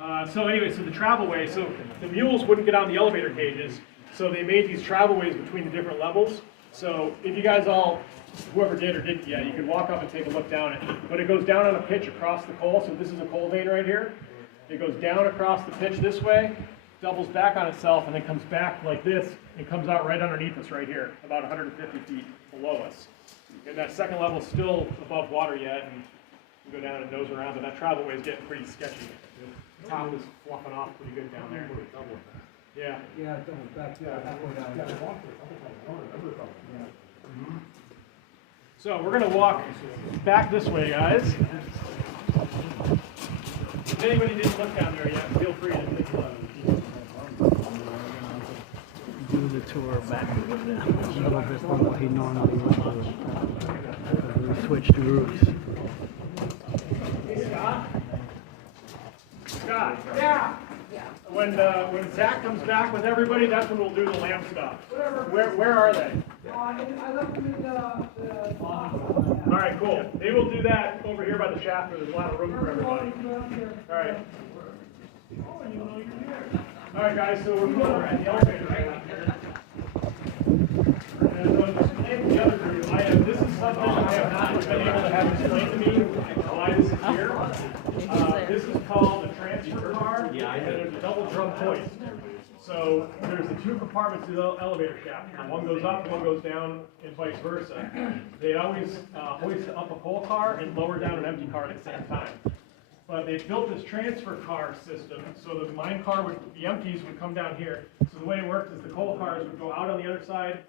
So anyway, so the travelway, so the mules wouldn't get on the elevator cages, so they made these travelways between the different levels. So if you guys all, whoever did or didn't yet, you could walk up and take a look down it. But it goes down on a pitch across the coal, so this is a coal vein right here. It goes down across the pitch this way, doubles back on itself, and then comes back like this, and comes out right underneath us right here, about 150 feet below us. And that second level is still above water yet, and you go down and nose around, but that travelway is getting pretty sketchy. The top is fluffing off pretty good down there. Yeah. Yeah, double back, yeah, halfway down. So we're going to walk back this way, guys. If anybody didn't look down there yet, feel free to take a look. Do the tour back a little bit from what he normally would do. Because we switched routes. Hey, Scott? Scott? Yeah. When Zach comes back with everybody, that's when we'll do the lamp stuff. Where are they? I left them in the All right, cool. They will do that over here by the shaft where there's a lot of room for everybody. All right. All right, guys, so we're at the elevator right here. And so explain to the other group, this is something I have not been able to have explained to me why this is here. This is called a transfer car, and there's a double drum hoist. So there's the two compartments of the elevator shaft here. One goes up, one goes down, and vice versa. They always hoist up a full car and lower down an empty car at the same time. But they built this transfer car system so the mine car the empties would come down here. So the way it worked is the coal cars would go out on the other side.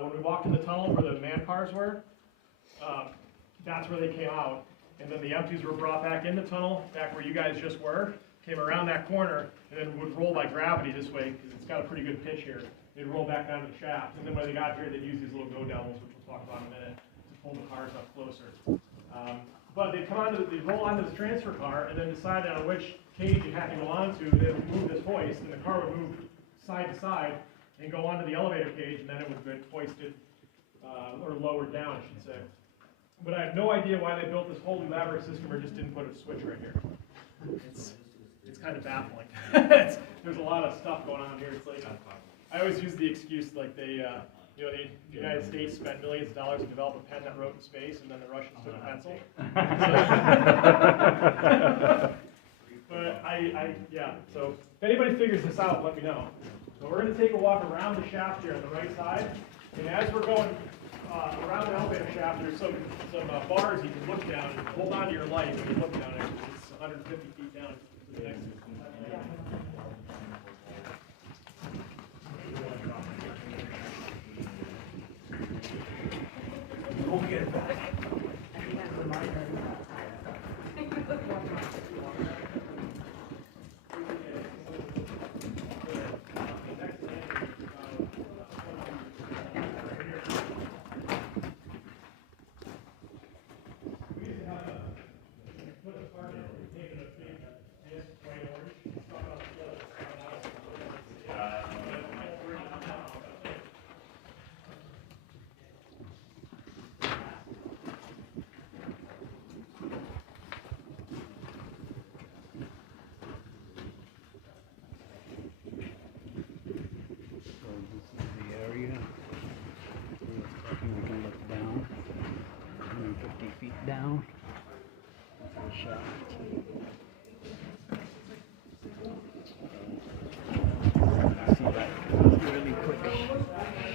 When we walked in the tunnel where the man cars were, that's where they came out. And then the empties were brought back in the tunnel, back where you guys just were, came around that corner, and then would roll by gravity this way, because it's got a pretty good pitch here. They'd roll back down to the shaft, and then when they got here, they'd use these little go devils, which we'll talk about in a minute, to pull the cars up closer. But they'd roll onto this transfer car, and then decide on which cage you had to go onto. They would move this hoist, and the car would move side to side, and go onto the elevator cage, and then it would get hoisted, or lowered down, I should say. But I have no idea why they built this whole elaborate system or just didn't put a switch right here. It's kind of baffling. There's a lot of stuff going on here. It's like, I always use the excuse like the United States spent millions of dollars to develop a pen that wrote in space, and then the Russians took a pencil. So if anybody figures this out, let me know. So we're going to take a walk around the shaft here on the right side, and as we're going around the elevator shaft, there's some bars you can look down and hold on to your light when you look down it. It's 150 feet down to the next. We'll get it back. Down the shaft. See that really quick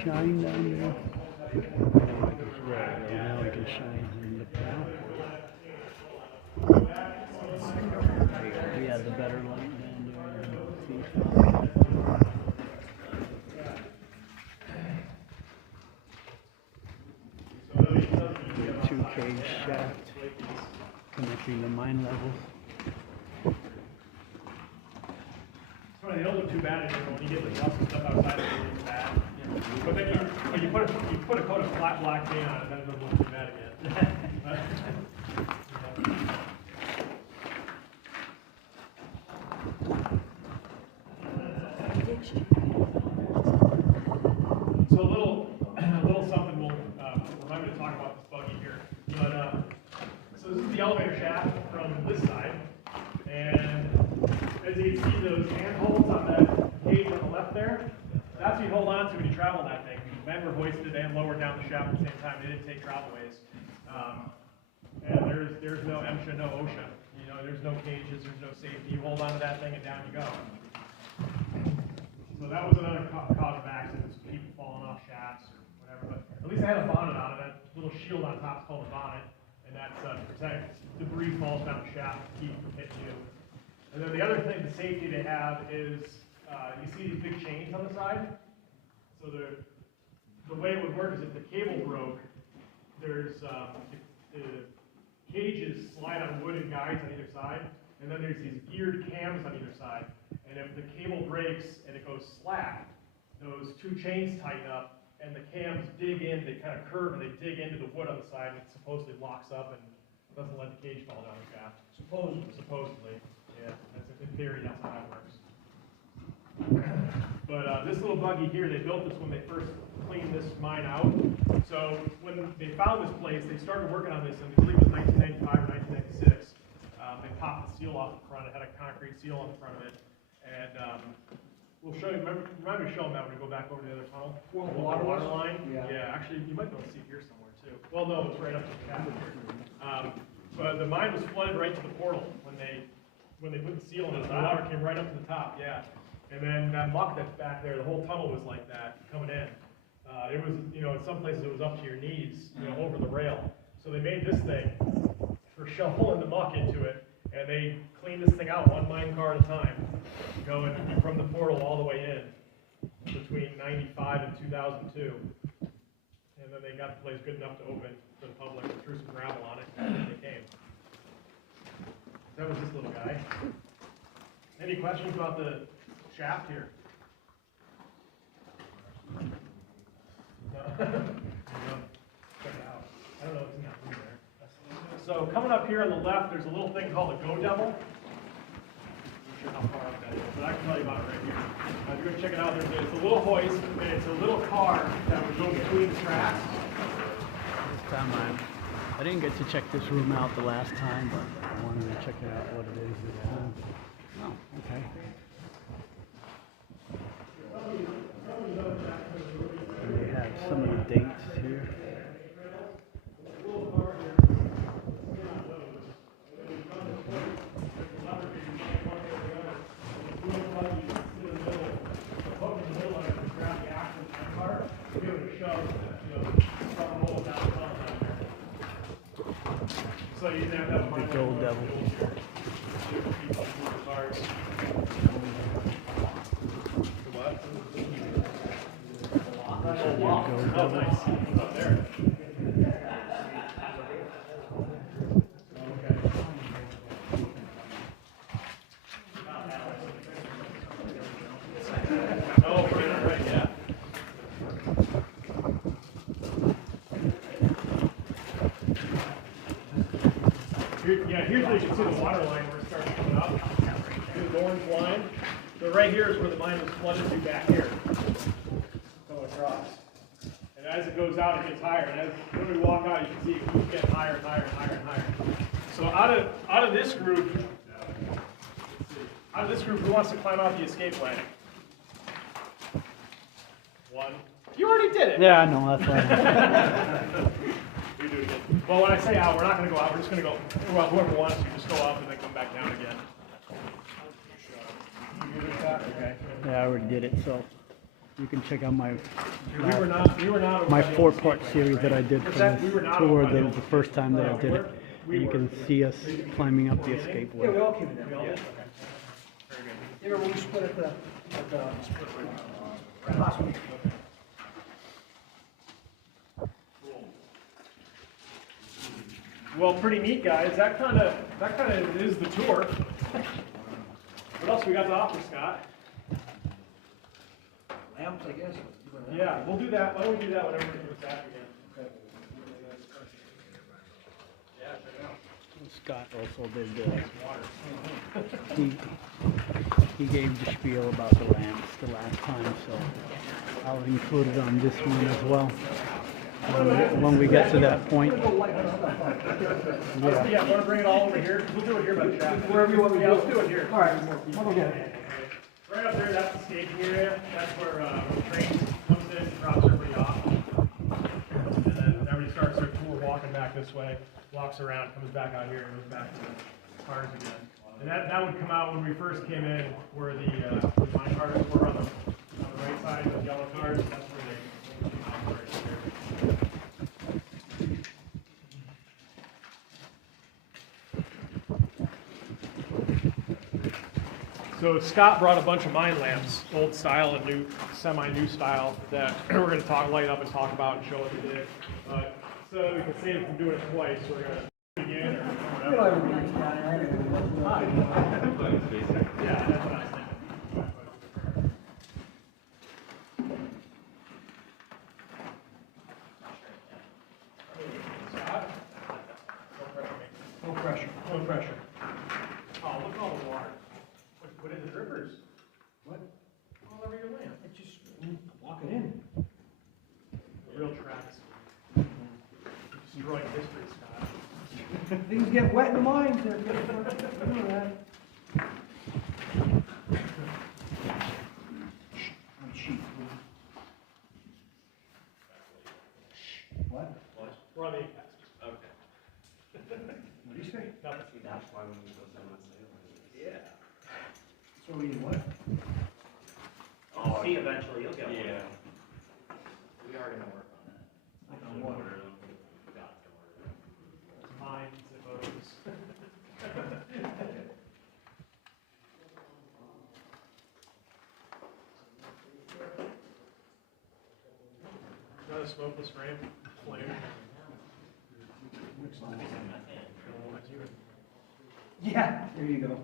shine down there. Now I can shine and look down. We had the better light down there. Two-cage shaft connecting the mine levels. They don't look too bad anymore. When you get the rust and stuff outside, it looks bad. But then when you put a coat of flat black paint on it, then it doesn't look too bad again. So a little something we'll remind me to talk about this buggy here. But so this is the elevator shaft from this side, and as as you can see, those handholds on that cage on the left there, that's what you hold on to when you travel that thing. Men were hoisted and lowered down the shaft at the same time. They didn't take travelways. And there's no MSHA, no OSHA. You know, there's no cages, there's no safety. You hold on to that thing and down you go. So that was another cause of accidents, people falling off shafts or whatever. But at least I had a bonnet on it. That little shield on top is called a bonnet, and that's to protect debris falls down the shaft to keep from hitting you. And then the other thing, the safety they have is you see these big chains on the side. So the way it would work is if the cable broke, there's the cages slide on wooden guides on either side, and then there's these geared cams on either side. And if the cable breaks and it goes slack, those two chains tighten up, and the cams dig in, they kind of curve, and they dig into the wood on the side, and it supposedly locks up and doesn't let the cage fall down the shaft. Supposedly. Yeah, in theory, that's how that works. But this little buggy here, they built this when they first cleaned this mine out. So when they found this place, they started working on this in, I believe it was 1995 or 1996. They popped the seal off the front. It had a concrete seal on the front of it. And we'll show you, remember to show them that when we go back over the other tunnel? Well, the water line? Yeah. Actually, you might be able to see it here somewhere too. Well, no, it's right up to the cap here. But the mine was flooded right to the portal when they put the seal in it. The water came right up to the top, yeah. And then that muck that's back there, the whole tunnel was like that coming in. It was, you know, in some places it was up to your knees, you know, over the rail. So they made this thing for shoveling the muck into it, and they cleaned this thing out one mine car at a time, going from the portal all the way in between 95 and 2002. And then they got the place good enough to open for the public, and threw some gravel on it, and they came. That was this little guy. Any questions about the shaft here? No. Check it out. I don't know what's in that room there. So coming up here on the left, there's a little thing called a Go Devil. I'm not sure how far up that is, but I can tell you about it right here. If you're going to check it out, it's a little hoist, and it's a little car that would go between the tracks. This time I didn't get to check this room out the last time, but I wanted to check it out what it is this time. Oh, okay. And they have some of the dates here. So you have that The Gold Devil. Oh, nice. Up there. Okay. Oh, right, yeah. Here's where you can see the water line where it starts coming up. The orange line. So right here is where the mine was flooded to back here. Going across. And as it goes out, it gets higher. And as when we walk out, you can see it keeps getting higher and higher and higher and higher. So out of this group, who wants to climb out the escape ladder? One. You already did it. Yeah, I know, that's right. We do it again. Well, when I say out, we're not going to go out. We're just going to go. Well, whoever wants to, just go up and then come back down again. You good with that? Okay. Yeah, I already did it, so you can check out my We were not. my 4-part series that I did for this We were not tour over by the first time that I did it. And you can see us climbing up the escape Yeah, we way. all came in there. Okay. Very good. You remember when we split at the last week? Well, pretty neat, guys. That kind of is the tour. What else we got to offer, Scott? Lamps, I guess. Yeah, we'll do that. Why don't we do that whenever we do this after again? Okay. Yeah, check it out. Scott also did Water. he gave the spiel about the lamps the last time, so I'll include it on this one as well. when we get to that point. Yeah, want to bring it all over here? We'll do it here by the traffic. Wherever you want me to Yeah, do let's it. do it here. All right, I'll go get it. Right up there, that's the staging area. That's where the train comes in and drops everybody off. And then everybody starts their tour walking back this way, walks around, comes back out here, and goes back to the cars again. And that would come out when we first came in, where the mine cars were on the right side, the yellow cars. That's where they came out right there. So Scott brought a bunch of mine lamps, old style and new, semi-new style, that we're going to light up and talk about and show what they did. So we can save it from doing it twice. We're going to begin or whatever. Yeah, that's what I was thinking. Scott? No pressure. No pressure. Oh, look at all the water. Put in the drippers. What? All over your lamp. I just walk it in. The real tracks. Destroying history, Scott. Things get wet in the mines. You know that. I'm cheap. What? We're on the impact. Okay. What do you say? Nothing. See, that's why when we go down on sale. Yeah. So we what? Oh, see, eventually you'll get one. Yeah. We are gonna work on that. Like on what? God's gonna order them. Mines, zippos. Not a smokeless frame, flame. Yeah, there you go.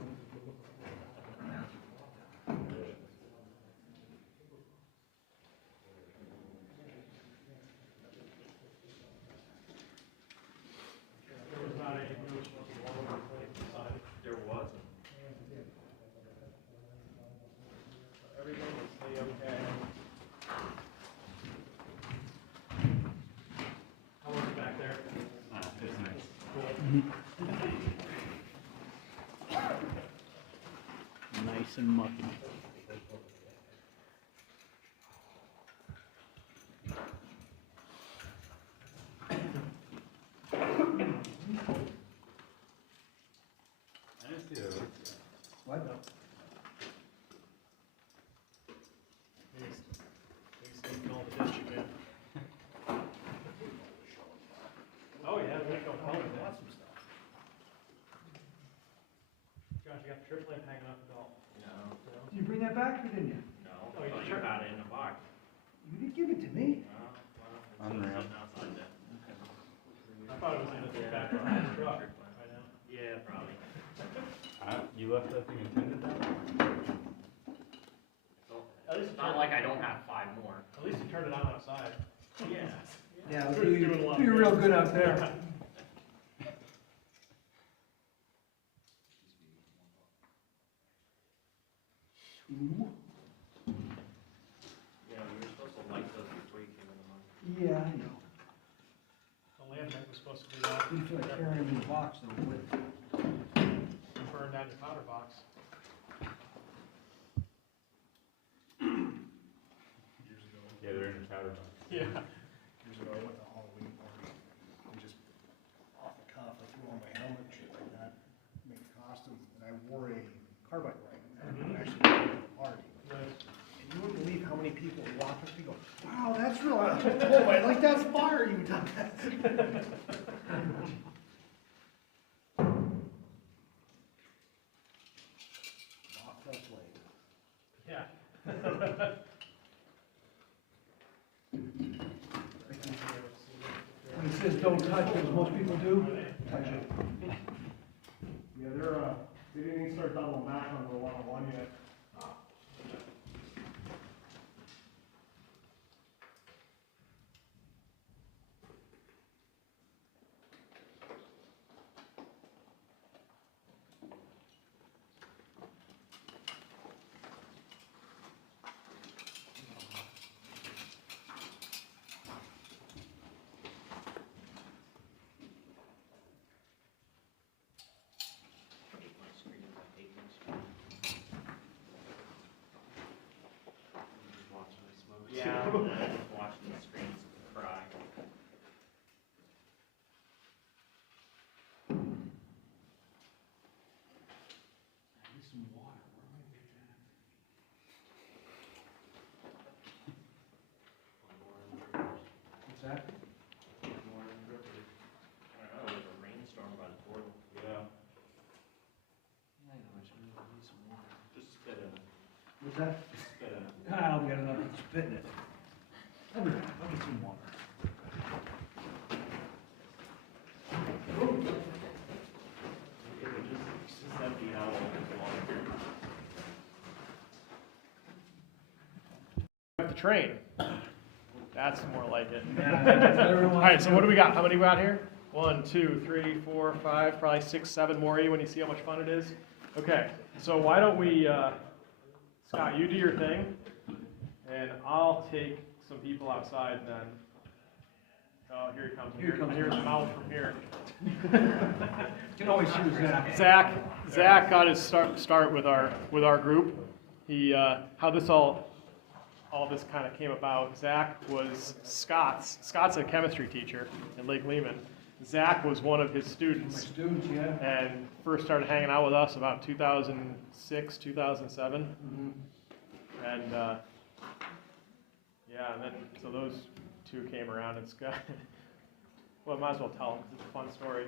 There was not any really smoky water on the flame inside. There wasn't. Everything was okay. How was it back there? It's nice. Cool. Nice and mucky. I didn't see it. What? Big steak and all the dish you get. Oh yeah, we go color that. Josh, you got the trip lamp hanging off the belt. No. Did you bring that back or didn't you? No. Oh, you Oh, you sure? got it in the box. You didn't give it to me. Well, it's sitting outside there. I thought it was in the back of the truck by now. Yeah, probably. You left that thing intended that way? So, At least it's not like I don't have 5 more. At least you turned it on outside. Yeah. Yeah, It's do doing a lot of you're real good. good out there. Two. Yeah, we were supposed to light those before you came in the month. Yeah, I know. The laminate was supposed to be that. You feel like carrying them in the box though. With Burn down your powder box. Yeah, they're in the powder box. Yeah. Years ago, I went to a Halloween party, and just off the cuff, I threw on my helmet, shit like that, make a costume, and I wore a carbide light, and actually went to the party. Nice. And you wouldn't believe how many people walked up to me and go, wow, that's real, oh, my, like, that's fire, you done that. Locked up late. Yeah. when it says don't touch, as most people do, touch it. Yeah, they didn't even start doubling back on the 101 yet. Watching the screens cry. What's that? I don't know, there's a rainstorm by the portal. Yeah. I know, I should really need some water. Just spit in it. What's that? Spit in it. I'll get enough to spit in it. I'll be back, I'll get some water. Just empty out all this water. The train. That's more like it. Yeah. All right, so what do we got? How many we got here? 1, 2, 3, 4, 5, probably 6, 7 more of you when you see how much fun it is. Okay, so why don't we, Scott, you do your thing, and I'll take some people outside then. Oh, here he comes. Here he comes. I hear the mouth from here. You can always use Zach. Zach got his start with our group. He how this all this kind of came about. Zach was Scott's a chemistry teacher in Lake Lehman. Zach was one of his My students students, yeah. and first started hanging out with us about 2006, 2007. And yeah, and then so those two came around and Scott, well, I might as well tell them because it's a fun story.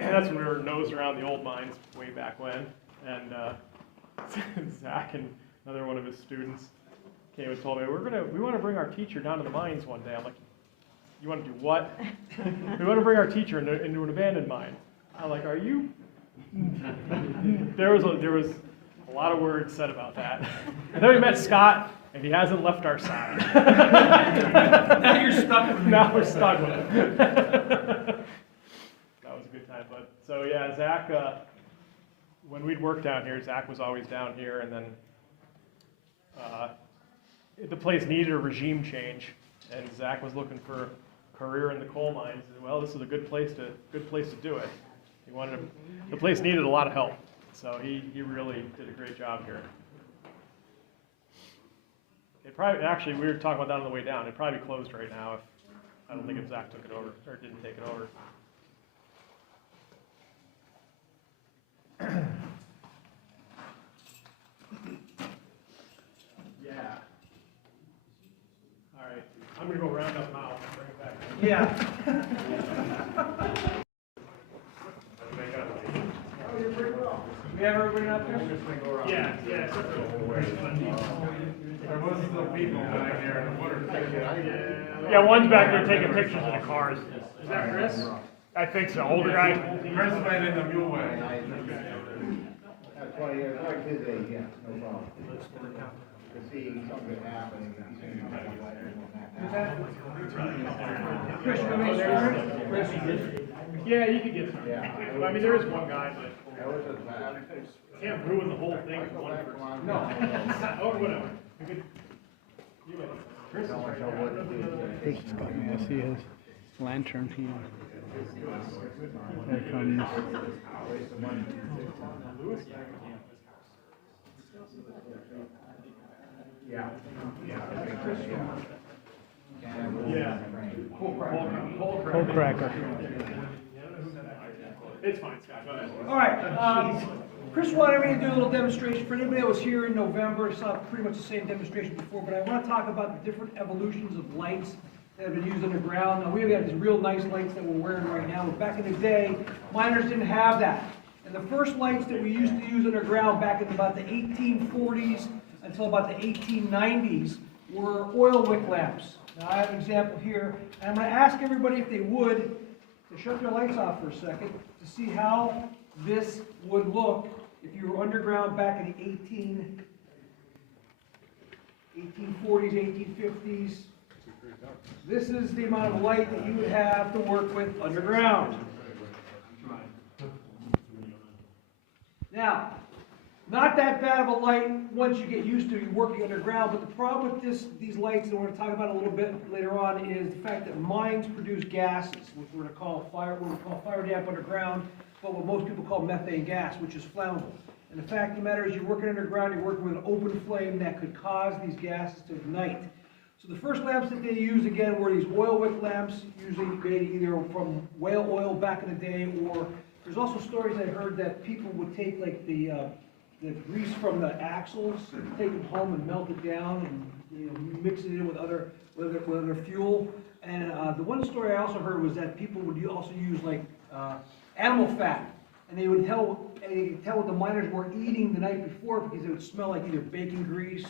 And that's when we were nosed around the old mines way back when. And Zach and another one of his students came and told me, we want to bring our teacher down to the mines one day. I'm like, you want to do what? We want to bring our teacher into an abandoned mine. I'm like, are you? There was a lot of words said about that. And then we met Scott, and he hasn't left our side. Now you're stuck with me. Now we're stuck with him. That was a good time. But so yeah, Zach, when we'd work down here, Zach was always down here, and then the place needed a regime change, and Zach was looking for a career in the coal mines. And, well, this is a good place to do it. He wanted the place needed a lot of help, so he really did a great job here. It probably actually we were talking about that on the way down. It probably closed right now if I don't think if Zach took it over or didn't take it over. Yeah. All right. I'm gonna go round up now and bring it back. Yeah. We have everybody out there? Yeah. There was some people back there in the water. Yeah, one's back there taking pictures of the cars. Is that Chris? I think so. Older guy. Chris went in the mule wagon. That's why you're like his age, yeah, no problem. To see something happening. Chris, you want me to Chris, Yeah, you could get some. Yeah. I mean, there is one guy, but That was a bad. can't ruin the whole thing for one person. No. Oh, whatever. We could. You might. Chris is right there. Chris is coming. I see his lantern here. There comes. Yeah. Yeah. Coal cracker. It's fine, Scott. Go ahead. All right, Chris wanted me to do a little demonstration. For anybody that was here in November, saw pretty much the same demonstration before, but I want to talk about the different evolutions of lights that have been used underground. Now, we've got these real nice lights that we're wearing right now, but back in the day, miners didn't have that. And the first lights that we used to use underground back in about the 1840s until about the 1890s were oil wick lamps. Now, I have an example here, and I'm going to ask everybody if they would to shut their lights off for a second to see how this would look if you were underground back in the 1840s, 1850s. This is the amount of light that you would have to work with underground. Now, not that bad of a light once you get used to working underground, but the problem with these lights, and we're going to talk about a little bit later on, is the fact that mines produce gases, which we're going to call fire damp underground, but what most people call methane gas, which is flammable. And the fact of the matter is you're working underground, you're working with an open flame that could cause these gases to ignite. So the first lamps that they used, again, were these oil wick lamps, usually made either from whale oil back in the day, or there's also stories I heard that people would take like the grease from the axles, take them home and melt it down and mix it in with other fuel. And the one story I also heard was that people would also use like animal fat, and they would tell what the miners were eating the night before because it would smell like either bacon grease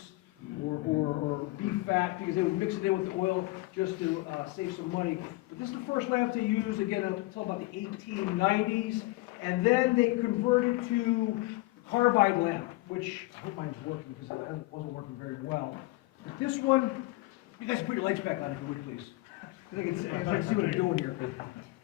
or beef fat, because they would mix it in with the oil just to save some money. But this is the first lamp they used, again, until about the 1890s, and then they converted to carbide lamp, which I hope mine's working because it wasn't working very well. But this one, you guys put your lights back on if you would, please. I can see what I'm doing here.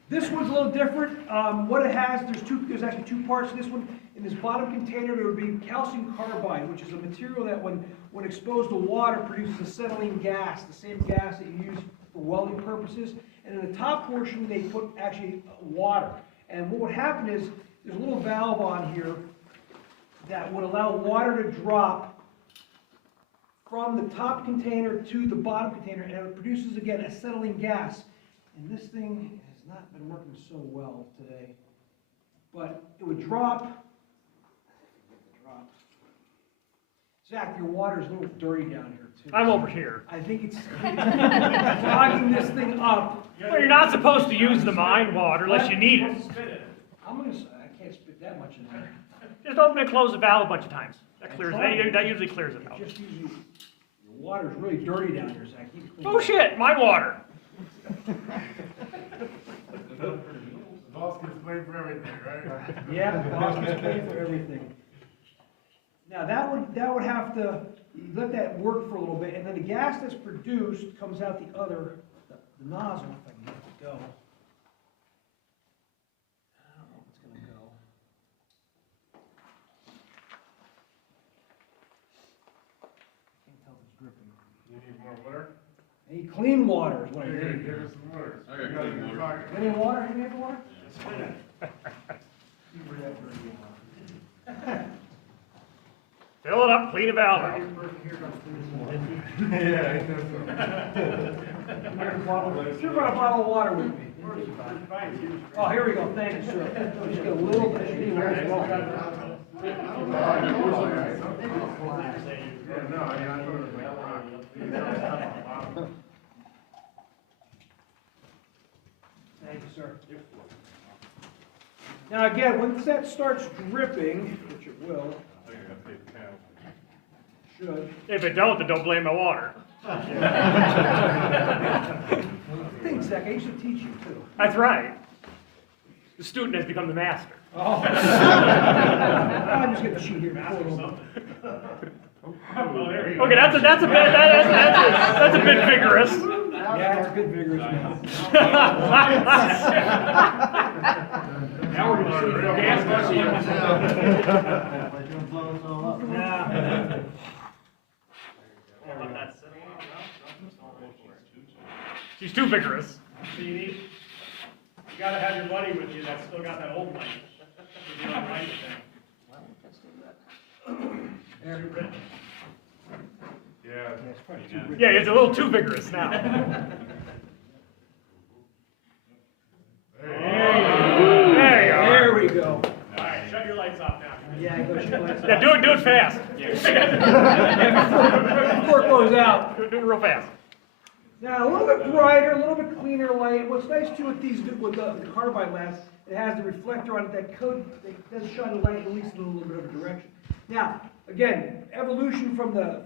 This one's a little different. What it has, there's actually two parts to this one. In this bottom container, there would be calcium carbide, which is a material that when exposed to water produces acetylene gas, the same gas that you use for welding purposes. And in the top portion, they put actually water. And what would happen is, there's a little valve on here that would allow water to drop from the top container to the bottom container, and it produces, again, acetylene gas. And this thing has not been working so well today. But it would drop. Zach, your water's a little dirty down here, too. I'm over here. I think it's clogging this thing up. Well, you're not supposed to use the mine water unless you need it. I can't spit that much in there. Just open and close the valve a bunch of times. That usually clears it out. Just usually, your water's really dirty down here, Zach. Keep it clean. Oh shit, my water. The boss gets blamed for everything, right? Yeah, the boss gets paid for everything. Now that would have to, you let that work for a little bit, and then the gas that's produced comes out the nozzle, if I can get it to go. I don't know if it's gonna go. Can't tell if it's dripping. You need more water? I need clean water is what I Here, need. give us some water. I got clean water. Any water? Any other water? Fill it up, clean the valve out. Should have brought a bottle of water with me. Oh, here we go, thank you, sir. Just get a little bit. Thank you, sir. Now again, once that starts dripping, which it will, should. If it don't, then don't blame my water. Thanks, Zach, I used to teach you too. That's right. The student has become the master. Oh. I'll just get the sheet here. Okay, that's a bit vigorous. Yeah, it's a bit vigorous now. Now we're gonna see the gas machine. Nah. She's too vigorous. So you gotta have your buddy with you that's still got that old light. You don't light it then. Too rich. Yeah. Yeah, it's a little too vigorous now. There you are. There we go. All right, shut your lights off now. Yeah, go shoot lights. Yeah, do it fast. Before it goes out. Do it real fast. Now, a little bit brighter, a little bit cleaner light. What's nice too with the carbide lamps, it has the reflector on it that does shine the light at least in a little bit of a direction. Now, again, evolution from the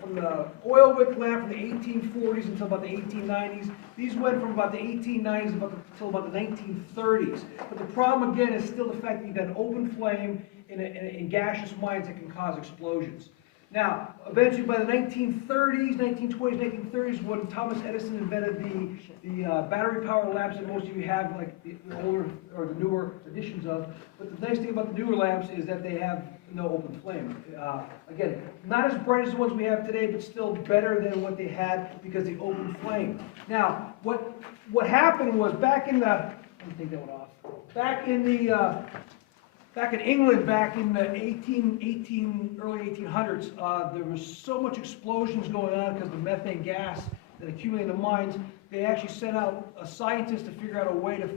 oil wick lamp from the 1840s until about the 1890s. These went from about the 1890s until about the 1930s. But the problem again is still the fact that you've got an open flame in gaseous mines that can cause explosions. Now, eventually by the 1930s, 1920s, 1930s, when Thomas Edison invented the battery power lamps that most of you have, like the older or the newer editions of. But the nice thing about the newer lamps is that they have no open flame. Again, not as bright as the ones we have today, but still better than what they had because the open flame. Now, what happened was back in the, let me take that one off. Back in England, back in the early 1800s, there was so much explosions going on because the methane gas that accumulate in the mines, they actually sent out a scientist to figure out a way to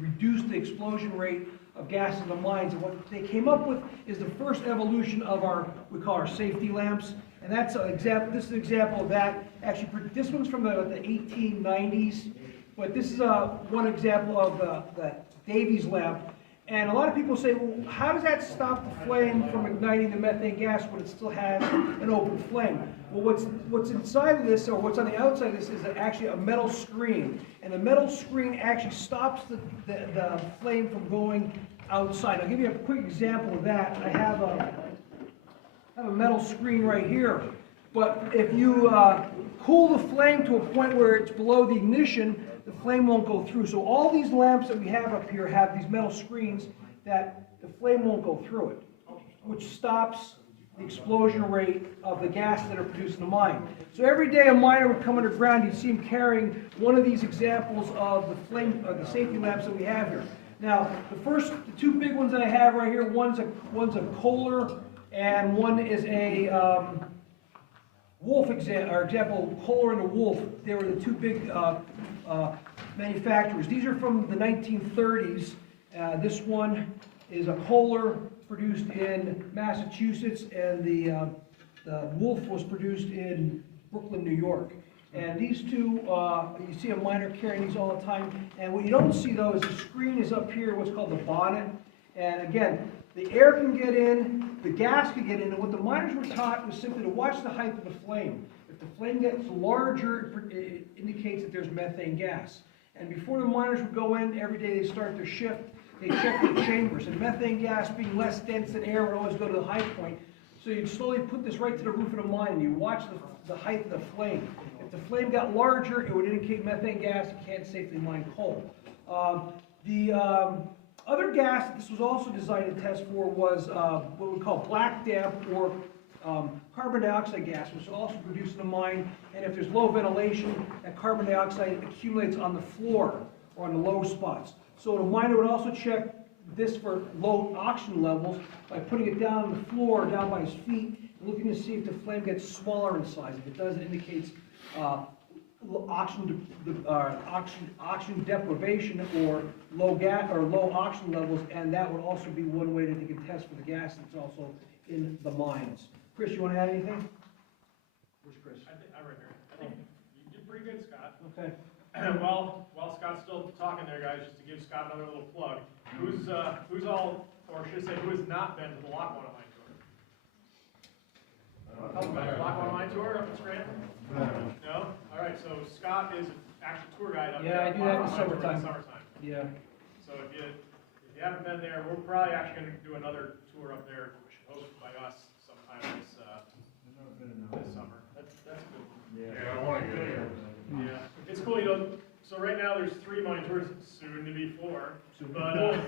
reduce the explosion rate of gas in the mines. And what they came up with is the first evolution of we call our safety lamps. And that's an example, this is an example of that. Actually, this one's from the 1890s, but this is one example of the Davies lamp. And a lot of people say, well, how does that stop the flame from igniting the methane gas when it still has an open flame? Well, what's inside of this, or what's on the outside of this, is actually a metal screen. And the metal screen actually stops the flame from going outside. I'll give you a quick example of that. I have a metal screen right here. But if you cool the flame to a point where it's below the ignition, the flame won't go through. So all these lamps that we have up here have these metal screens that the flame won't go through it, which stops the explosion rate of the gases that are produced in the mine. So every day a miner would come underground, you'd see him carrying one of these examples of the safety lamps that we have here. Now, the two big ones that I have right here, one's a Kohler and one is a Wolf example, Kohler and the Wolf. They were the two big manufacturers. These are from the 1930s. This one is a Kohler produced in Massachusetts, and the Wolf was produced in Brooklyn, New York. And these two, you see a miner carrying these all the time. And what you don't see though is the screen is up here, what's called the bonnet. And again, the air can get in, the gas can get in, and what the miners were taught was simply to watch the height of the flame. If the flame gets larger, it indicates that there's methane gas. And before the miners would go in, every day they start their shift, they check the chambers. And methane gas, being less dense than air, would always go to the high point. So you'd slowly put this right to the roof of the mine, and you watch the height of the flame. If the flame got larger, it would indicate methane gas. You can't safely mine coal. Other gas that this was also designed to test for was what we call black damp, or carbon dioxide gas, which is also produced in the mine. And if there's low ventilation, that carbon dioxide accumulates on the floor or on the low spots. So the miner would also check this for low oxygen levels by putting it down on the floor, down by his feet, and looking to see if the flame gets smaller in size. If it does, it indicates oxygen deprivation or low oxygen levels, and that would also be one way that they can test for the gas that's also in the mines. Chris, you want to add anything? Where's Chris? I'm right here. I think you did pretty good, Scott. Okay. While Scott's still talking there, guys, just to give Scott another little plug, who's all, or should I say, who has not been to the Lehigh Mine Tour? Lehigh Mine Tour up in Scranton? No? All right, so Scott is an actual tour guide up there. Yeah, I do that in the summertime. Yeah. So if you haven't been there, we're probably actually going to do another tour up there, hosted by us sometime this summer. That's good. Yeah, I want to go there. Yeah, it's cool, so right now there's 3 mine tours, soon to be 4, but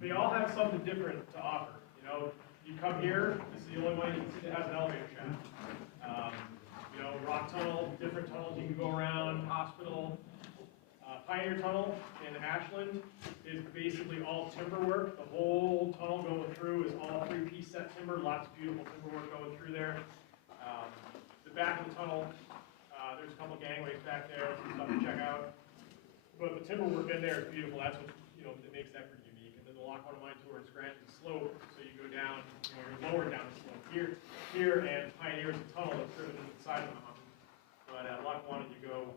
they all have something different to offer. You come here, this is the only one you can see that has an elevator shaft. Rock tunnel, different tunnels you can go around, hospital. Pioneer Tunnel in Ashland is basically all timber work. The whole tunnel going through is all 3-piece set timber, lots of beautiful timber work going through there. The back of the tunnel, there's a couple gangways back there, some stuff to check out. But the timber work in there is beautiful. That's what that makes that pretty unique. And then the Lehigh Mine Tour in Scranton slope, so you go down, you're lower down the slope. Here and Pioneer is a tunnel that's driven into the side of the mountain. But at Lehigh you go,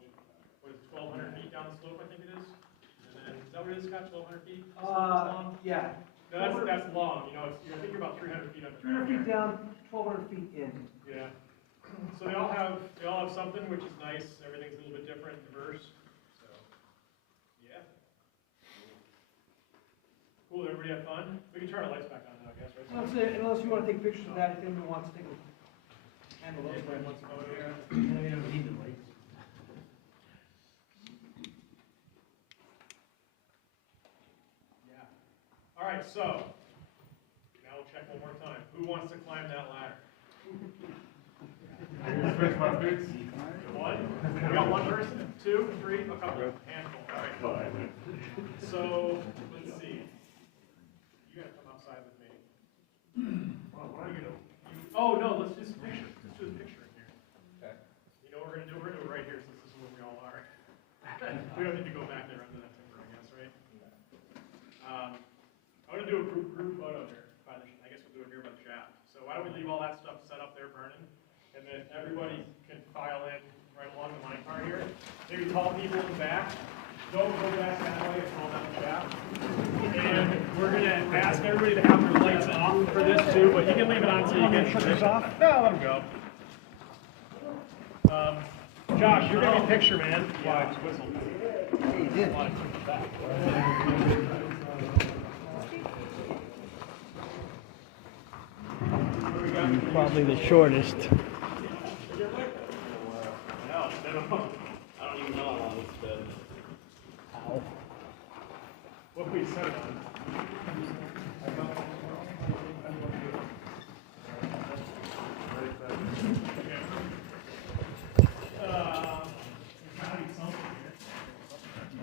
what is it, 1,200 feet down the slope, I think it is. And then, is that what it is, Scott? 1,200 feet? Yeah. No, that's long. I think you're about 300 feet underground. 300 feet down, 1,200 feet in. Yeah. So they all have something, which is nice. Everything's a little bit different, diverse. So, yeah. Cool. Everybody have fun. We can turn our lights back on now, I guess, right? That's it. Unless you want to take pictures of that, if anyone wants to take a handle those. All right, so now we'll check one more time. Who wants to climb that ladder? Fix my boots. 1? We got 1 person? 2, 3, a couple, handful. All right. So let's see. You gotta come outside with me. Oh no, let's just picture. Let's do a picture in here. Okay. shaft. So why don't we leave all that stuff set up there burning, and then everybody can file in right along the line car here. Maybe tall people in the back, don't go back that way and fall down the shaft. And we're gonna ask everybody to have their lights off for this too, but you can leave it on so you get this off. No, let them go. Josh, you're gonna be picture man. Why? Whistle. He did. Probably the shortest. I don't even know how long it's been. What we set it on?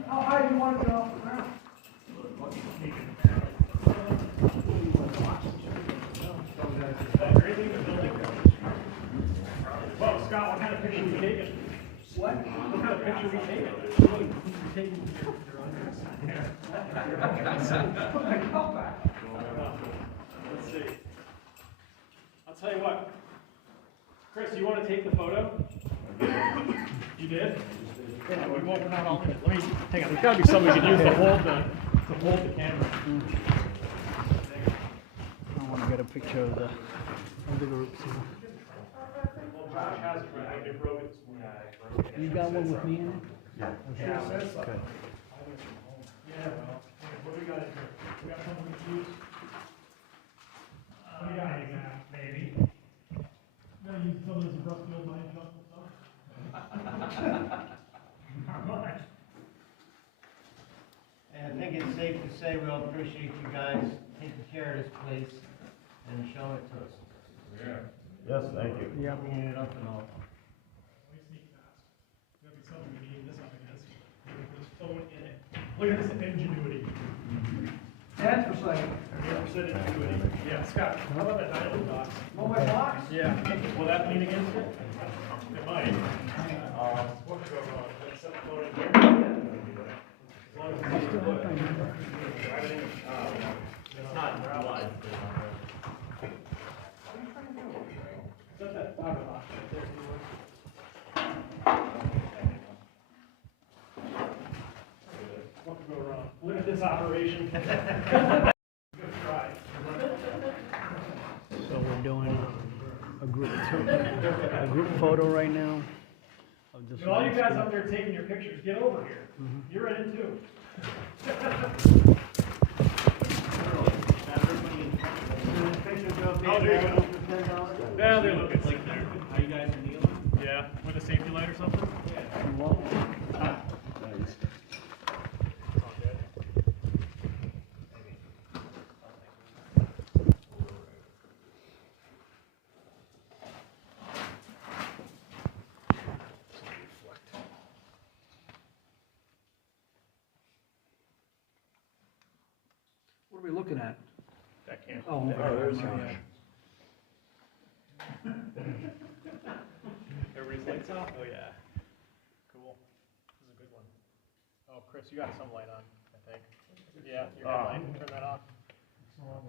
How high do you want it to go off the ground? Well, Scott, what kind of picture are we taking? What? What kind of picture are we taking? Let's see. I'll tell you what. Chris, you want to take the photo? You did? Yeah, we're not all in it. Let me, hang on, there's got to be something we can use to hold the camera. I want to get a picture of the group. Well, Josh has it right. I broke it this morning. You got one with me in it? Yeah, well, what do we got in here? We got something to use? What do you got? Maybe. Gotta use some of this rough field line stuff. Not much. And I think it's safe to say we all appreciate you guys taking care of this place and showing it to us. Yes, thank you. Yeah. Cleaning it up and all. Let me sneak past. There'll be something we need this up against. There's phone in it. Look at this ingenuity. Anthracite. Ingenuity. Yeah, Scott, how about that nylon box? Oh, my box? Yeah. Will that lean against it? It might. What could go wrong? Let's set the phone in here. As long as it's still open. Everything, it's not live. Set that fiber box right there. What could go wrong? Look at this operation. Good try. So we're doing a group photo right now of this. And all you guys up there taking your pictures, get over here. You're in it too. Oh, there you go. Yeah, they look good. Like there. How you guys are kneeling? Yeah, with a safety light or something? What are we looking at? That can't. Oh, there's Josh. Everybody's lights off? Oh, yeah. Cool. This is a good one. Oh, Chris, you got some light on, I think. Yeah, your headlight. Turn that off. Come on.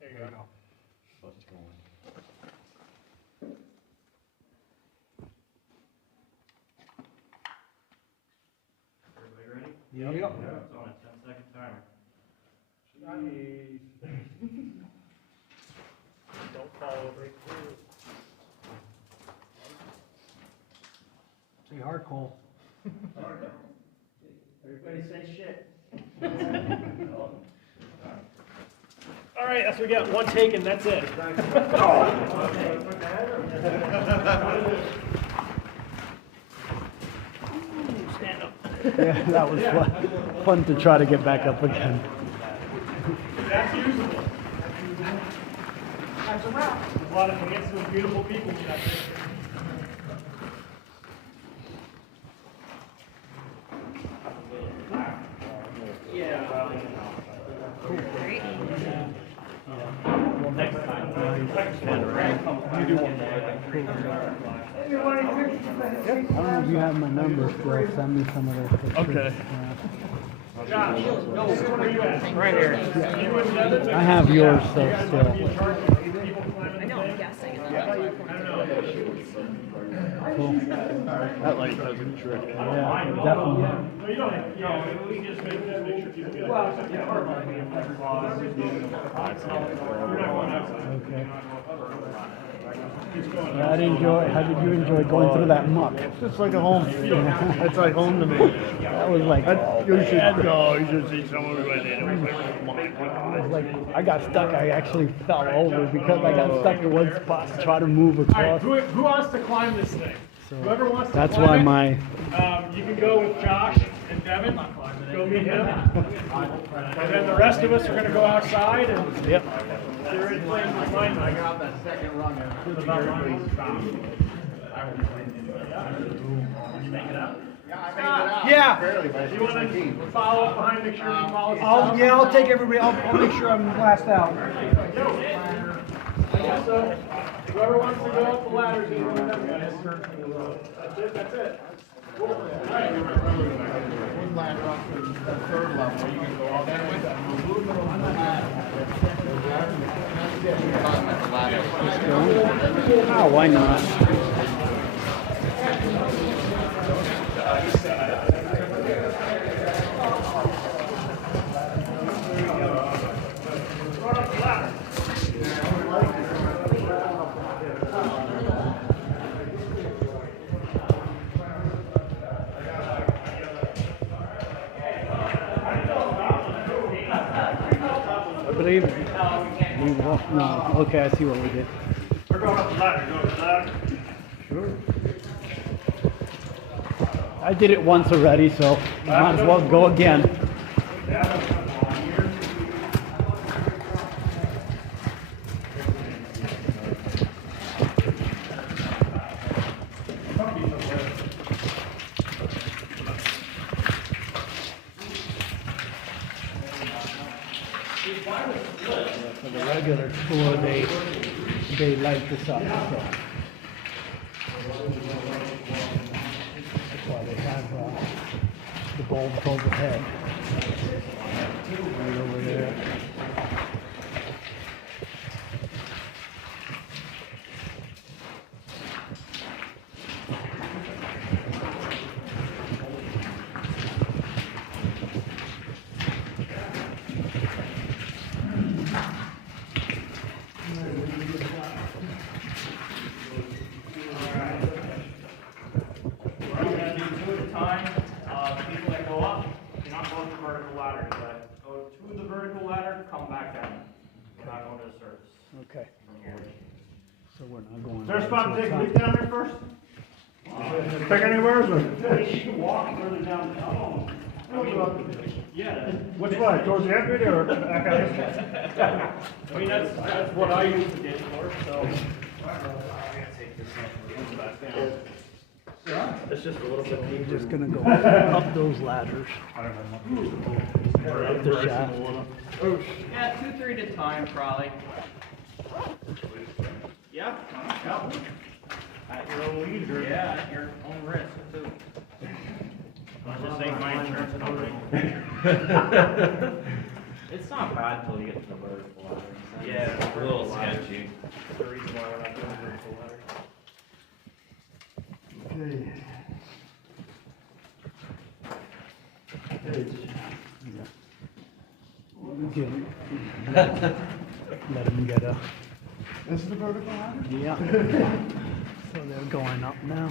There you go. Yep. It's on a 10-second timer. Don't fall over. Say hard call. Everybody say shit. All right, that's what we got. One take and that's it. Stand up. Yeah, that was fun to try to get back up again. That's usable. There's a lot of handsome, beautiful people in that picture. Well, next time. You do one more. Hey, you want any pictures of that? I don't know if you have my number still. Send me some of those pictures. Okay. Josh, where you at? Right here. You and Devin? I have yours, so You guys still. want to be in charge of people climbing the I know, thing? I'm guessing. I don't know. Cool. That light doesn't trick. Yeah, definitely. No, you don't have, we just make sure people get it. Well, Yeah, or you're not going outside. Okay. It's going How did you enjoy going through that muck? It's like a home. It's like home to me. That was like, You should see someone who went in. It was like, oh my I God. was like, I got stuck. I actually fell over because I got stuck in one spot to try to move All right, across. who wants to climb this thing? Whoever wants to That's climb why it, my you can go with Josh and Devin. Go meet him. And then the rest of us are going to go outside and yep. you're in playing with mine. I got that second rung and You make it up? Yeah. barely, but Do you want to follow up behind, make sure you follow us? I'll take everybody, I'll make sure I'm last out. So, whoever wants to go up the ladders, you can remember, guys. That's it, that's it. one ladder up to the third level, you can go all that way. Aluminum ladder. Oh, why not? Run up the ladder. I believe we walked. No, okay, I see what we did. We're going up the ladder, go up the ladder. Sure. I did it once already, so might as well go again. For the regular tour, they light this up. So. That's why they have the bulbs overhead. Right over there. We're gonna do two at a time. People that go up, you're not going to the vertical ladder, but go to the vertical ladder, come back down. We're not going to the surface. Okay. So we're not going. Is there a spot to right take a the leak down there first? Pick anywhere, or? You can walk further down. Oh. Yeah. Which way, towards the entry or back out? I mean, that's what I use the ditch for, so. It's just a little bit We're just gonna go up those ladders. Up the shaft. Yeah, 2-3 at a time, probably. Yeah. At your own leisure. Yeah, at your own risk, too. I'll just say my insurance company. It's not bad until you get to the vertical ladder. Yeah, it's a little sketchy. That's the reason why we're not doing vertical ladder. Again. Let them get a. This is the vertical ladder? Yeah. So they're going up now.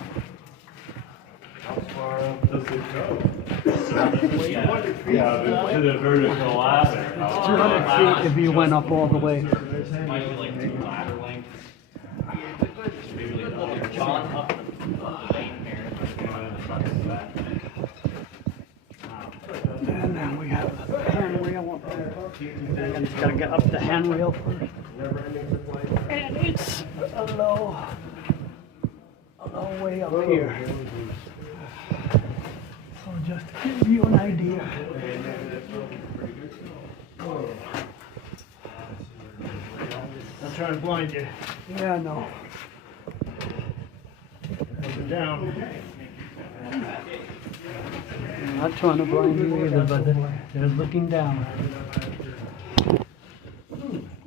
How far up does it go? Yeah, to the vertical ladder. 200 feet if you went up all the way. Might be like 2 ladder lengths. Maybe like another John up the lane here. And then we have the handrail up there. And it's gotta get up the handrail first. And it's a low way up here. So just to give you an idea. I'm trying to blind you. Yeah, no. down. I'm not trying to blind you either, but they're looking down.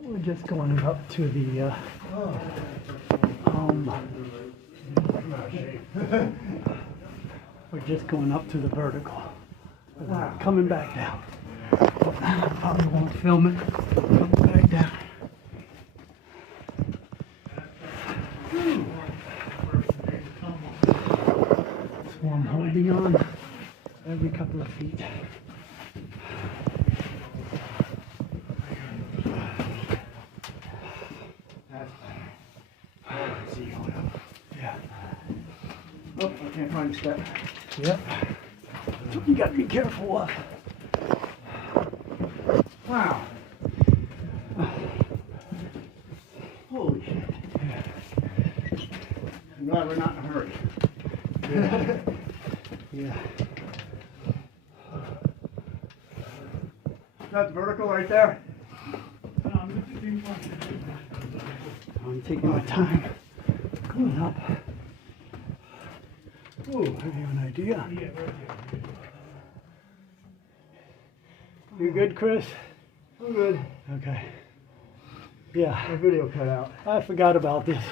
We're just going up to the we're just going up to the vertical. Coming back down. Probably won't film it. Coming back down. So I'm holding on every couple of feet. Yeah. Oh, I can't find a step. Yep. You got to be careful of. Wow. Holy shit. I'm glad we're not in a hurry. Yeah. That's vertical right there. I'm taking my time going up. Oh, I have an idea. You good, Chris? I'm good. Okay. Yeah, My video cut out. I forgot about this.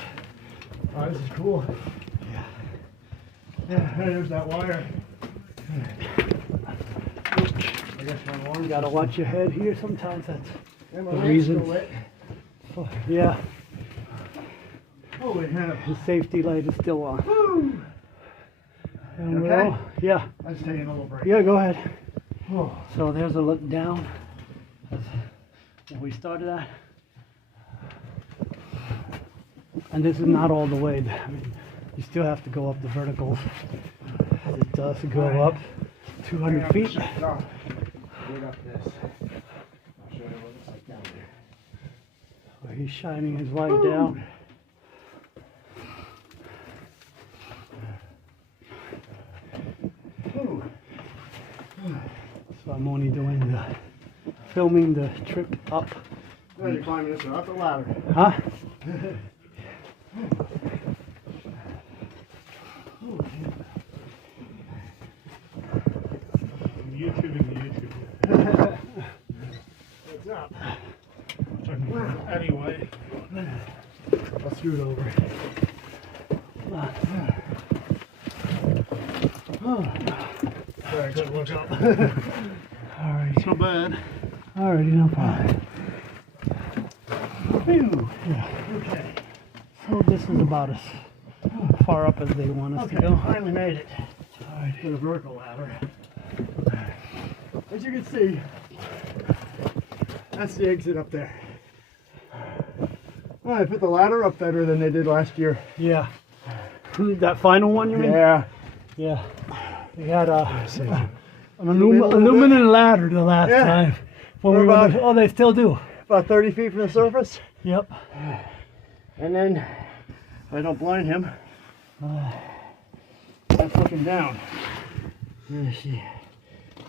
Oh, this is cool. Yeah. Yeah, there's that wire. I guess my You alarm. gotta watch your head here. Sometimes that's Yeah, my the lamp's reason. still lit. Yeah, Holy hell. the safety light is still on. Woo! And Okay? we're all- yeah, Let's take a little break. yeah, go ahead. Oh. So there's a look down. That's where we started at. And this is not all the way. I mean, you still have to go up the verticals. It does go up 200 feet. Dig up this. I'll show you what it looks like down there. So he's shining his light down. Ooh. So I'm only doing the filming the trip up. Now you're climbing this one up the ladder. Huh? I'm YouTubing the YouTube. What's up? Anyway. I'll scoot over. Very good. Look up. Alright. So bad. Alrighty, no problem. Phew. Yeah. Okay. So this is about as far up as they want us to Okay, go. finally made it. Alright. To the vertical ladder. As you can see, that's the exit up there. Oh, I put the ladder up better than they did last year. Yeah. That final one you mean? Yeah. Yeah. They had an Zoom in a little bit. aluminum ladder the last Yeah. time. When We're we were about- oh, they still do. About 30 feet from the surface. Yep. And then, if I don't blind him, that's looking down. Let me see.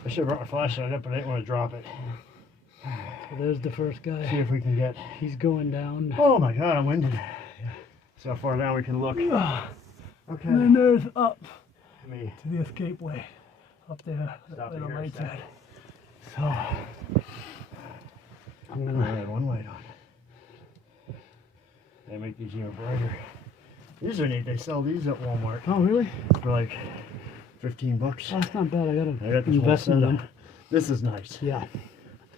I should have brought my flashlight up, but I didn't want to drop it. So there's the first See guy. if we can get. He's going down. Oh my god, I'm winded. See how far down we can look. Okay. And then there's up Let me to the escape way. Up there. Stop Where the here a light's second. at. So I'm I gonna had one light on. They make these even brighter. These are neat. They sell these at Walmart Oh really? for like 15 bucks. Oh, that's not bad. I gotta I got this whole invest in them. setup. This is nice. Yeah.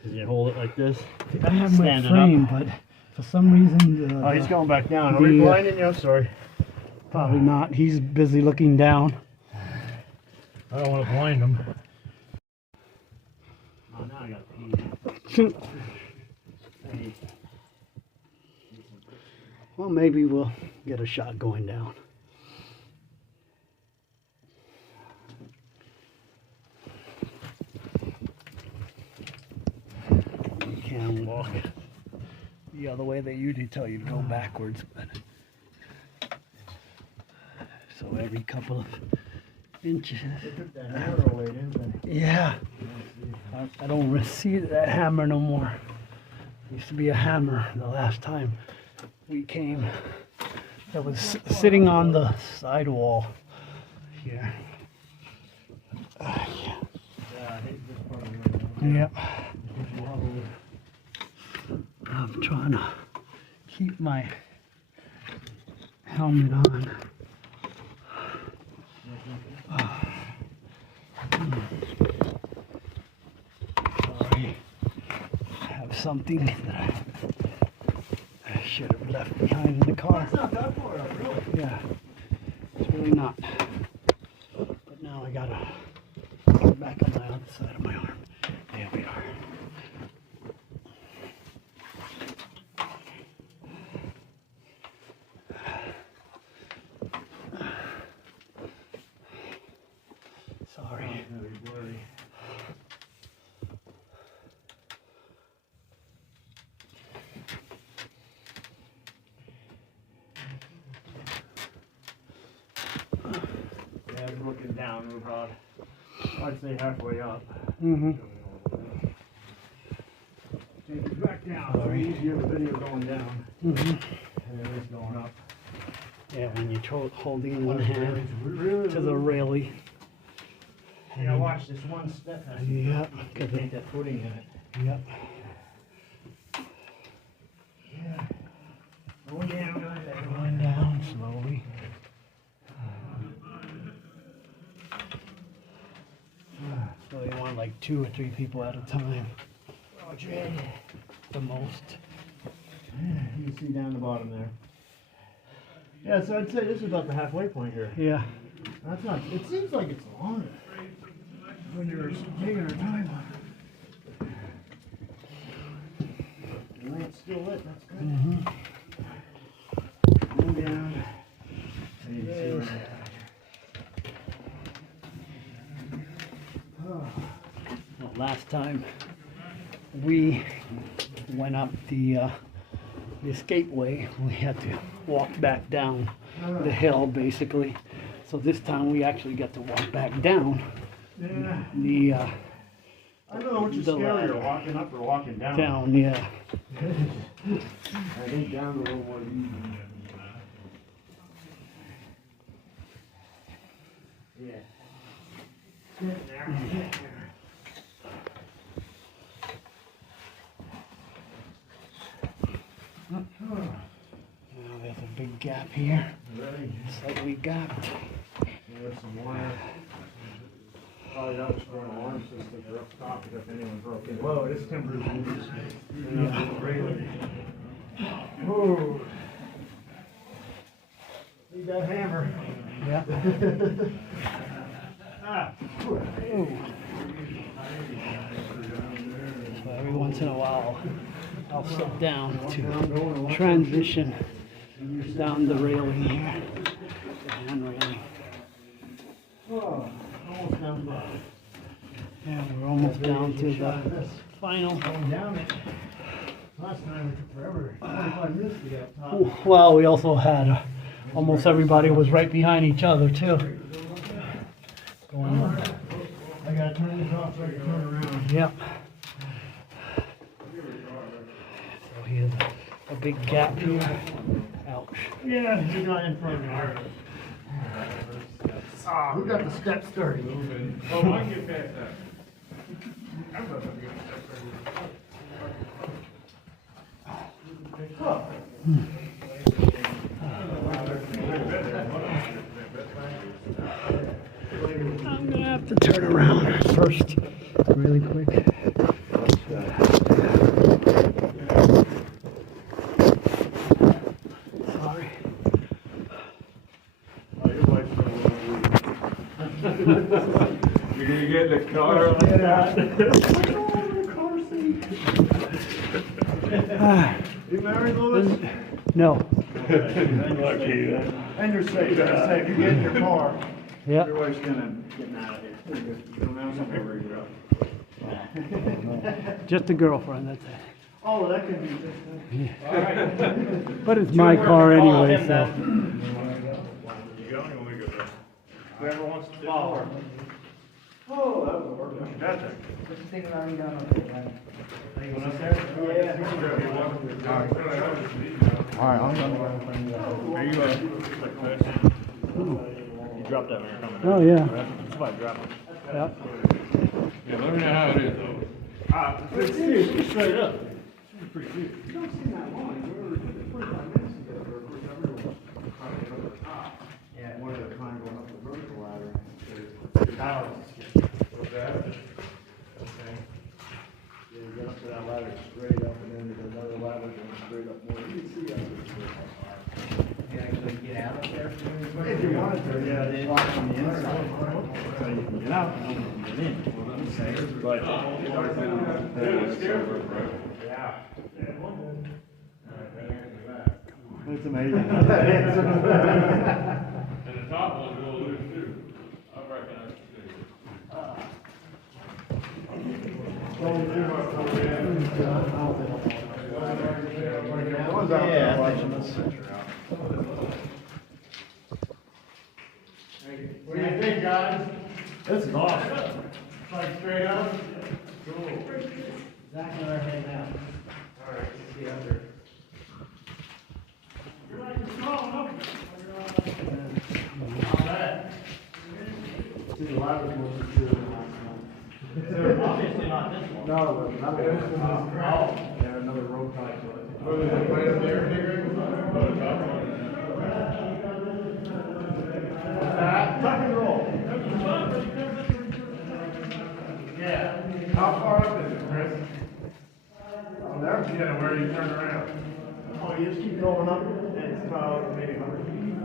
You hold it like this. I have my Stand it frame, but for some reason Oh, he's going back down. Are we the, blinding you? Sorry. probably not. He's busy looking down. I don't want to blind him. Oh, now I got pee. Well, maybe we'll get a shot going down. You can walk the other way. They usually tell you to go backwards, but so every couple of inches. They took that hammer away, didn't they? Yeah, I don't really see that hammer no more. Used to be a hammer the last time we came that was sitting on the sidewall here. Yeah. Yeah, I think this part of the road. Yep. I'm trying to keep my helmet on. Sorry. I have something that I should have left behind in the car. It's not that far up, really. Yeah, it's really not. But now I gotta put back on my other side of my arm. There we are. Sorry. Yeah, I'm looking down, we're about, I'd say halfway up. Mm-hmm. Take it back down, so Sorry. easier the video going down, Mm-hmm. and it is going up. Yeah, when you're holding one hand to the railing. Yeah, watch this one step has to Yep. Cause make that footing in it. Yep. Yeah. Going down, Going down slowly. So they want like 2 or 3 people at a time. Roger. The most. You can see down the bottom there. Yeah, so I'd say this is about the halfway point here. Yeah. That's not, it seems like it's longer when you're taking our time on it. The light's still lit, that's good. Mm-hmm. Go down. So you can see where we're at. Well, last time we went up the escapeway, we had to walk back down the hill basically. So this time we actually got to walk back down Yeah. the I don't know which is The scarier, ladder. walking up or walking down. down, yeah. I think down's a little more easy. Yeah. Get there, get there. Now there's a big gap here. Ready? Slightly gapped. There's some wire. Probably that was for an alarm system for up top if anyone broke in. Whoa, this timber is loose. Whoa. Need that hammer. Yeah. Ah. So every once in a while, I'll sit down to transition down the railing here, the hand railing. Oh, almost down the bottom. Yeah, we're almost down to the final. Going down it. Last time it took forever, 45 minutes to get up top. Well, we also had almost everybody was right behind each other too. Going up. I gotta turn this off so I can turn around. Yep. So here's a big gap here. Ouch. Yeah, you're not in front of me. Ah, we got the steps started. Oh, I can get past that. I'm not gonna get that. I'm gonna have to turn around first, really quick. Sorry. Oh, your wife's gonna want to leave. You're gonna get in the car like that? You married, Louis? No. Lucky, And you're safe, you're safe. You get in your car. Yep. Your wife's gonna get out of here. You don't have something to worry about. Just a girlfriend, that's it. Oh, that can be just. But it's my car anyway, so. You go, you want me to go there? Whoever wants to follow. Oh, that would work. That's it. What's the thing about me down up there? Are you going up there? Yeah. All right, I'm gonna. Are you, like this? drop that when you're coming. Oh, yeah. Somebody drop it. Yeah. Yeah, let me know how it is though. It's straight up. It's pretty cute. You don't seem that long. We were 45 minutes together. Of course, everyone was trying to get over the top. Yeah. One at a time going up the vertical ladder. What's that? Yeah, you get up to that ladder straight up, and then there's another ladder going straight up more. You can see up there. You actually get out of there? If you wanted to, yeah, they lock on the inside. So you can get out, and no one can get in. But. It's amazing. And the top one's a little loose too. I reckon I should see. What do you think, guys? This is awesome. It's like straight up? Cool. Exactly where I head now. All right, let's see out there. You're like, you're small enough. Not bad. See, the ladder's more secure than last one. Obviously not this one. No, not this one. Oh, yeah, another rope tie to it. What is it, right up there, Digger? Oh, the top one. Tuck and roll. Yeah. How far up is it, Chris? Oh, there? Yeah, where you turn around. Oh, you just keep going up, and it's about maybe 100 feet.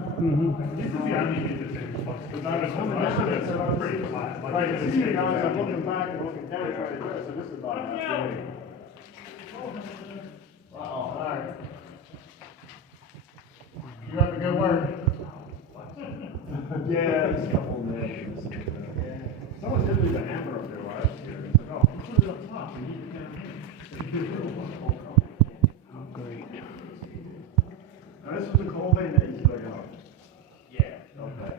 Yeah, I need to get this in. Because I was hoping that's pretty flat. Like, Right, it's you see, gonna guys, be I'm looking back and looking down, trying to do it, so this is about halfway. All right. You have a good work. Yeah, it's a couple of days. Someone did leave a hammer up there last year. It's like, oh, put it up top. We need it down here. Oh, great. Now, this was a cold day that you took out. Yeah. Okay.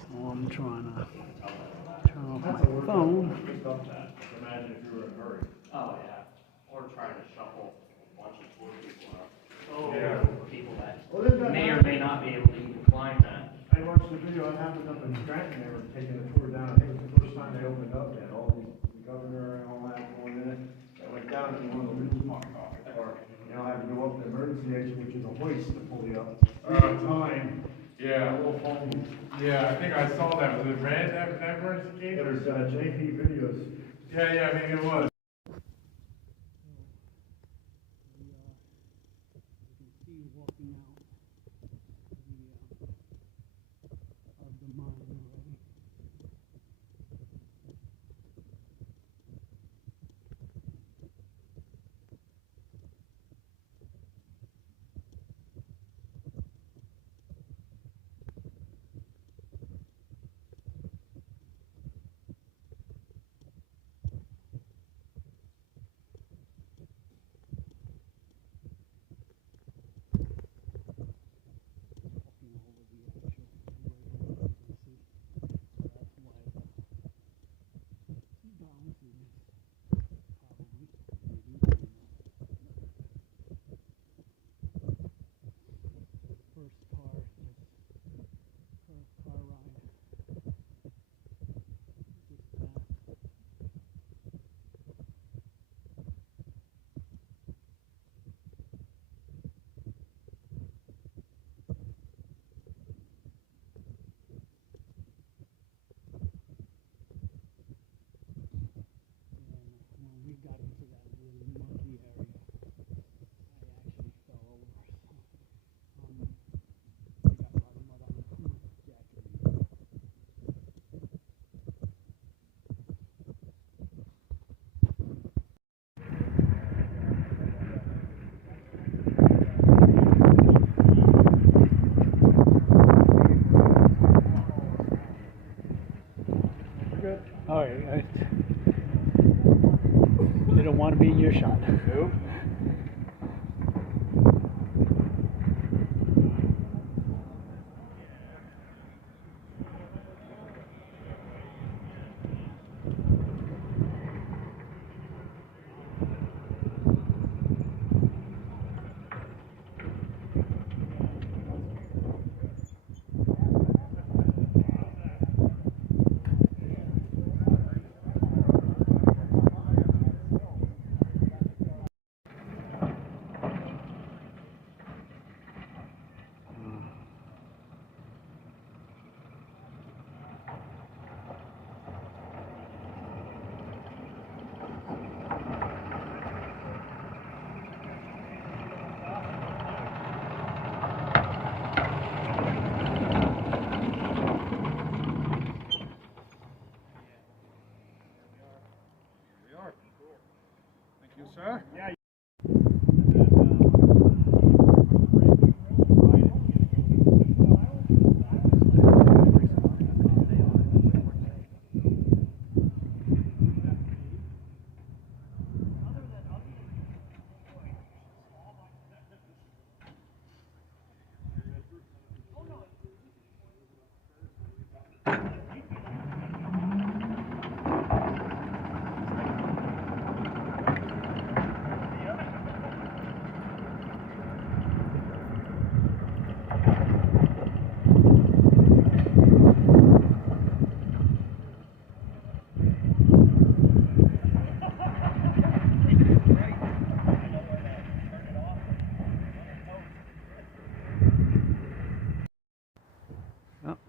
So I'm trying to turn off my phone. Imagine if you were in a hurry. Oh, yeah. Or trying to shuffle a bunch of poor people out. Yeah. People that Well, they've got may or may not be able to even climb that. I watched the video, it happened up in Scranton, they were taking the tour down, I think it was the first time they opened up, they had all the governor and all that going in it. They went down to one of the loose mark off it, or, you know, had to go up the emergency exit, which is a hoist to pull you up. Time. Yeah, A little phone. yeah, I think I saw that. Was it red, that emergency gate? There's, JP videos. Yeah, I mean, it was. Walking out of the mine already. All right, they don't want to be in your shot. Nope.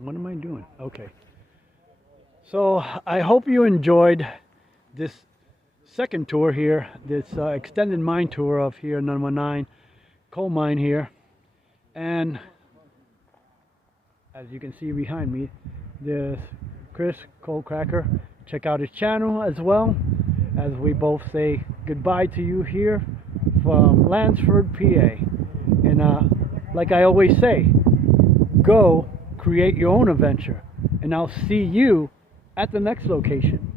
What am I doing? Okay. So I hope you enjoyed this second tour here, this extended mine tour of here, No.9 coal mine here. And as you can see behind me, there's Chris Coal Cracker. Check out his channel as well, as we both say goodbye to you here from Lansford, PA. And like I always say, go create your own adventure, and I'll see you at the next location.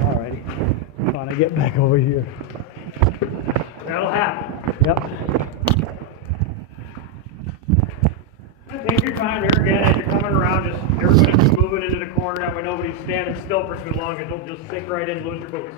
Alrighty, trying to get back over here. That'll happen. Yep. Take your time here again as you're coming around, just everybody keep moving into the corner, that way nobody's standing still for too long and don't just sink right in and lose your boots.